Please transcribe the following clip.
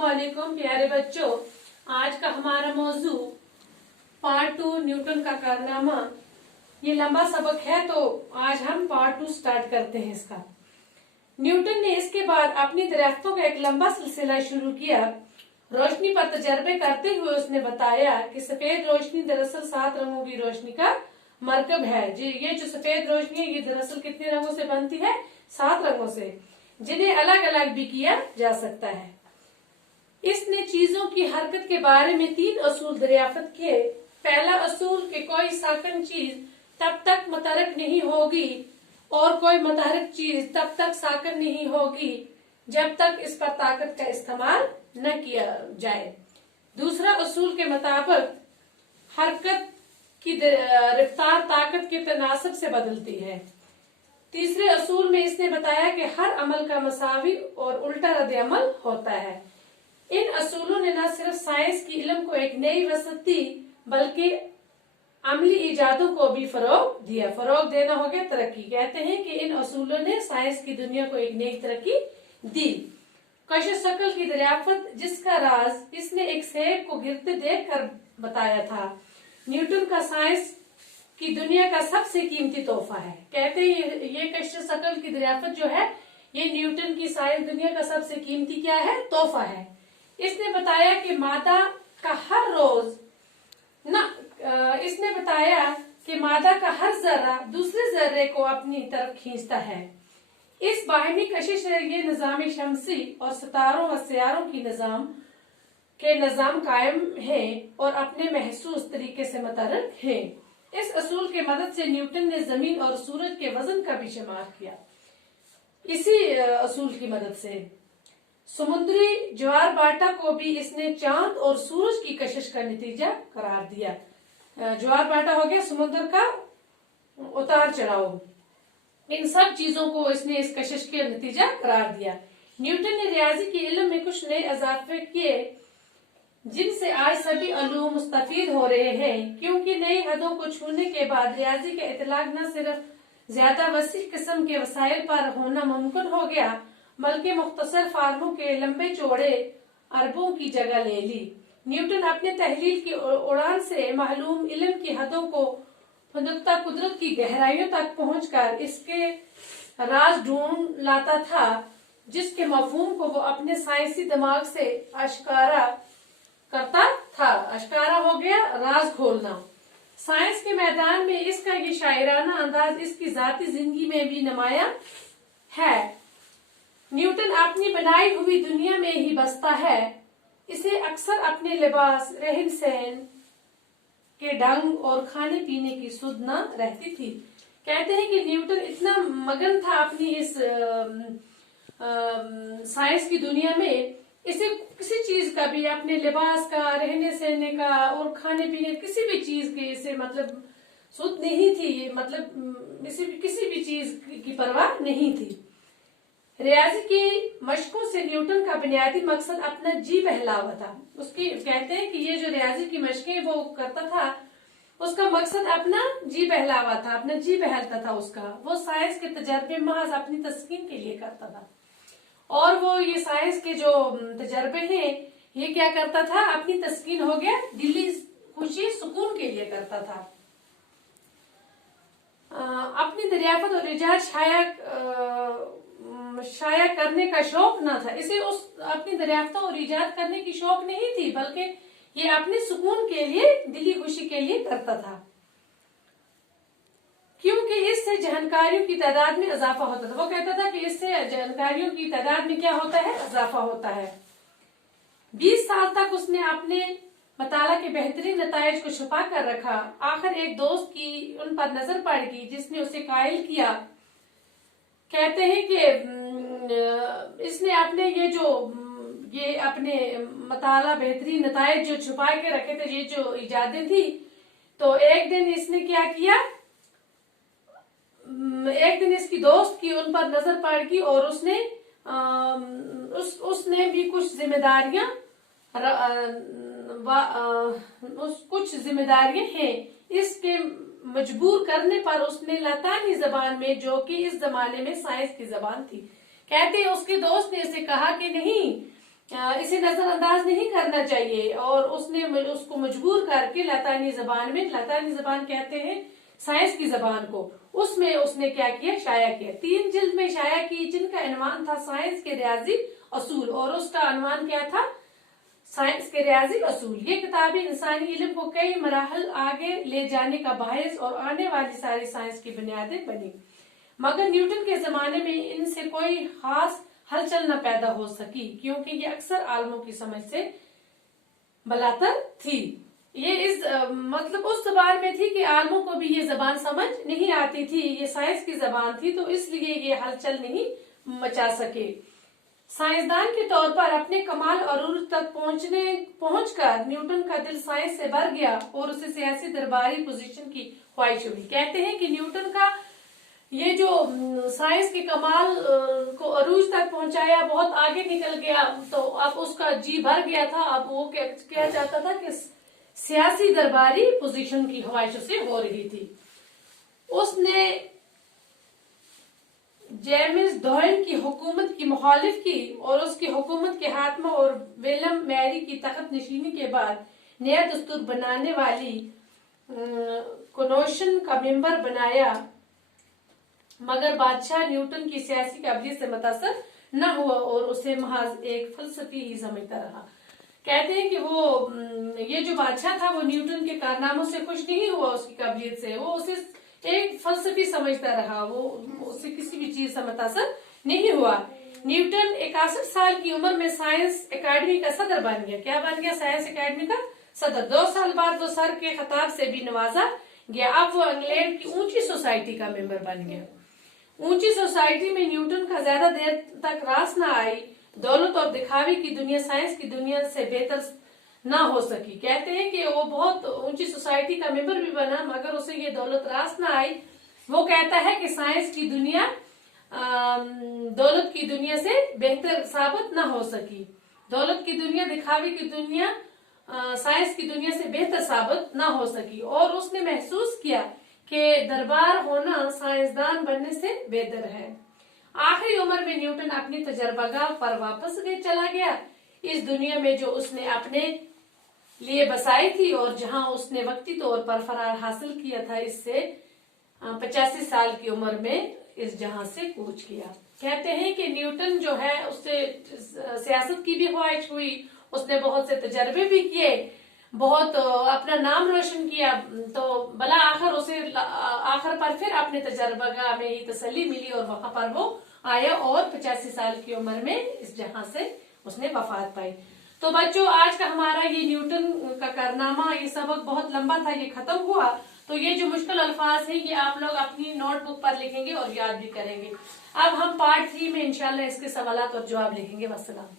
अस्सलामुअलैकुम प्यारे बच्चों। आज का हमारा मौजू पार्ट 2 न्यूटन का कारनामा। ये लंबा सबक है तो आज हम पार्ट 2 स्टार्ट करते हैं इसका। न्यूटन ने इसके बाद अपनी दरियाफ्तों का एक लंबा सिलसिला शुरू किया। रोशनी पर तजर्बे करते हुए उसने बताया कि सफेद रोशनी दरअसल 7 रंगों की रोशनी का मरकब है। ये जो सफेद रोशनी है ये दरअसल कितने रंगों से बनती है? 7 रंगों से, जिन्हें अलग अलग भी किया जा सकता है। इसने चीजों की हरकत के बारे में 3 असूल दरियाफ्त किए। पहला असूल कि कोई साकन चीज तब तक मुतहरक नहीं होगी और कोई मुतहरक चीज तब तक साकन नहीं होगी जब तक इस पर ताकत का इस्तेमाल न किया जाए। दूसरा असूल के मुताबिक हरकत की रफ्तार ताकत के तनासब से बदलती है। तीसरे असूल में इसने बताया कि हर अमल का मसावी और उल्टा रद्द अमल होता है। इन असूलों ने न सिर्फ साइंस की इल्म को एक नई वसअत दी बल्कि अमली इजादों को भी फरोग दिया। फरोग देना हो गया तरक्की। कहते हैं कि इन असूलों ने साइंस की दुनिया को एक नई तरक्की दी। कशिश शकल की दरियाफ्त, जिसका राज इसने एक सेब को गिरते देखकर बताया था, न्यूटन का साइंस की दुनिया का सबसे कीमती तोहफा है। कहते हैं ये कशिश शकल की दरियाफ्त जो है ये न्यूटन की साइंस दुनिया का सबसे कीमती क्या है? तोहफा है। इसने बताया कि मादा का हर रोज इसने बताया कि मादा का हर जर्रा दूसरे जर्रे को अपनी तरफ खींचता है। इस बाहिमी कशिश से ये निजाम शमसी और सितारों व सियारों की निजाम कायम है और अपने महसूस तरीके से मुतहर्रिक है। इस असूल के मदद से न्यूटन ने जमीन और सूरज के वजन का भी शुमार किया। इसी असूल की मदद से समुद्री ज्वार बाटा को भी इसने चांद और सूरज की कशिश का नतीजा करार दिया। ज्वार बाटा हो गया समुद्र का उतार चढ़ाव। इन सब चीजों को इसने इस कशिश के नतीजा करार दिया। न्यूटन ने रियाजी की इल्म में कुछ नए इजाफे किए जिनसे आज सभी उलूम मुस्तफीद हो रहे हैं, क्योंकि नई हदों को छूने के बाद रियाजी का इतलाक न सिर्फ ज्यादा वसी किस्म के वसाइल पर होना मुमकिन हो गया बल्कि मुख्तसर फार्मों के लंबे चौड़े अरबों की जगह ले ली। न्यूटन अपने तहलील की उड़ान से मालूम इल्म की हदों को फुंदकता कुदरत की गहराइयों तक पहुंचकर इसके राज ढूंढ लाता था, जिसके मफहूम को वो अपने साइंसी दिमाग से आश्कारा करता था। आश्कारा हो गया राज खोलना। साइंस के मैदान में इसका ये शायराना अंदाज इसकी जाती जिंदगी में भी नुमाया है। न्यूटन अपनी बनाई हुई दुनिया में ही बसता है। इसे अक्सर अपने लिबास, रहन सहन के ढंग और खाने पीने की सुध न रहती थी। कहते हैं कि न्यूटन इतना मगन था अपनी इस साइंस की दुनिया में, इसे किसी चीज का भी, अपने लिबास का, रहने सहने का और खाने पीने किसी भी चीज के इसे मतलब सुध नहीं थी। मतलब इसे किसी भी चीज की परवाह नहीं थी। रियाजी की मशकों से न्यूटन का बुनियादी मकसद अपना जी बहलावा था। उसकी कहते हैं कि ये जो रियाजी की मशकें वो करता था उसका मकसद अपना जी बहलावा था, अपना जी बहलता था उसका। वो साइंस के तजर्बे महज अपनी तस्कीन के लिए करता था और वो ये साइंस के जो तजर्बे हैं ये क्या करता था? अपनी तस्कीन हो गया दिली खुशी सुकून के लिए करता था। अपनी दरियाफ्त और इजाद शाया करने का शौक न था। इसे उस अपनी दरियाफ्तों और इजाद करने की शौक नहीं थी बल्कि ये अपने सुकून के लिए, दिली खुशी के लिए करता था, क्योंकि इससे जानकारियों की तादाद में इजाफा होता था। वो कहता था कि इससे जानकारियों की तादाद में क्या होता है? इजाफा होता है। 20 साल तक उसने अपने मताला के बेहतरीन नताइज को छुपा कर रखा। आखिर एक दोस्त की उन पर नजर पड़ गई जिसने उसे कायल किया। कहते हैं कि इसने अपने ये अपने मताला बेहतरीन नताइज जो छुपा के रखे थे, ये जो इजादें थी, तो एक दिन इसने क्या किया? एक दिन इसकी दोस्त की उन पर नजर पड़ गई और उसने भी कुछ जिम्मेदारियां हैं इसके मजबूर करने पर उसने लतानी जबान में, जो कि इस जमाने में साइंस की जबान थी, कहते हैं उसके दोस्त ने इसे कहा कि नहीं, इसे नजर अंदाज नहीं करना चाहिए और उसने उसको मजबूर करके लतानी जबान में, लतानी जबान कहते हैं साइंस की जबान को, उसमें उसने क्या किया, शाया किया। 3 जिल्द में शाया की, जिनका अनवान था साइंस के रियाजी असूल, और उसका अनवान क्या था, साइंस के रियाजी असूल। ये किताबें इंसानी इल्म को कई मराहल आगे ले जाने का बायस और आने वाली सारी साइंस की बुनियादें बनी, मगर न्यूटन के जमाने में इनसे कोई खास हलचल न पैदा हो सकी, क्योंकि ये अक्सर आलमों की समझ से बलातर थी। ये इस मतलब उस जबान में थी कि आलमों को भी ये जबान समझ नहीं आती थी, ये साइंस की जबान थी, तो इसलिए ये हलचल नहीं मचा सके। साइंसदान के तौर पर अपने कमाल अरूज तक पहुंचकर न्यूटन का दिल साइंस से भर गया और उसे सियासी दरबारी पोजीशन की ख्वाहिश हुई। कहते हैं कि न्यूटन का ये जो साइंस के कमाल को अरूज तक पहुंचाया, बहुत आगे निकल गया, तो अब उसका जी भर गया था। अब वो क्या चाहता था कि सियासी दरबारी पोजीशन की ख्वाहिश उसे हो रही थी। उसने जेम्स डॉयल की हुकूमत की मुखालिफ की और उसकी हुकूमत के हाथमा और विलियम मैरी की तख्त नशीनी के बाद नया दस्तूर बनाने वाली कमीशन का मेंबर बनाया, मगर बादशाह न्यूटन की सियासी काबिलियत से मुतासर न हुआ और उसे महज एक फलसफी ही समझता रहा। कहते हैं कि वो ये जो बादशाह था वो न्यूटन के कारनामों से खुश नहीं हुआ, उसकी काबिलियत से, वो उसे एक फलसफी समझता रहा, वो उससे किसी भी चीज से मुतासर नहीं हुआ। न्यूटन 61 साल की उम्र में साइंस एकेडमी का सदर बन गया। क्या बन गया? साइंस एकेडमी का सदर। 2 साल बाद वो सर के खिताब से भी नवाजा गया। अब वो इंग्लैंड की ऊंची सोसाइटी का मेंबर बन गया। ऊंची सोसाइटी में न्यूटन का ज्यादा देर तक रास न आई। दौलत और दिखावे की दुनिया साइंस की दुनिया से बेहतर ना हो सकी। कहते हैं कि वो बहुत ऊंची सोसाइटी का मेंबर भी बना, मगर उसे ये दौलत रास ना आई। वो कहता है कि साइंस की दुनिया दौलत की दुनिया से बेहतर साबित ना हो सकी। दौलत की दुनिया, दिखावे की दुनिया साइंस की दुनिया से बेहतर साबित ना हो सकी, और उसने महसूस किया कि दरबार होना साइंसदान बनने से बेहतर है। आखिरी उम्र में न्यूटन अपनी तजर्बागाह पर वापस चला गया, इस दुनिया में जो उसने अपने लिए बसाई थी और जहां उसने वक्ती तौर पर फरार हासिल किया था। इससे 85 साल की उम्र में इस जहां से कूच किया। कहते हैं कि न्यूटन जो है उससे सियासत की भी ख्वाहिश हुई, उसने बहुत से तजर्बे भी किए, बहुत अपना नाम रोशन किया, तो भला आखिर पर फिर अपने तजर्बागाह में ही तसल्ली मिली और वहां पर वो आया और 85 साल की उम्र में इस जहां से उसने वफात पाई। तो बच्चों, आज का हमारा ये न्यूटन का कारनामा, ये सबक बहुत लंबा था, ये खत्म हुआ। तो ये जो मुश्किल अल्फाज है ये आप लोग अपनी नोटबुक पर लिखेंगे और याद भी करेंगे। अब हम पार्ट 3 में इंशाल्लाह इसके सवालात और जवाब लिखेंगे। वस्सलाम।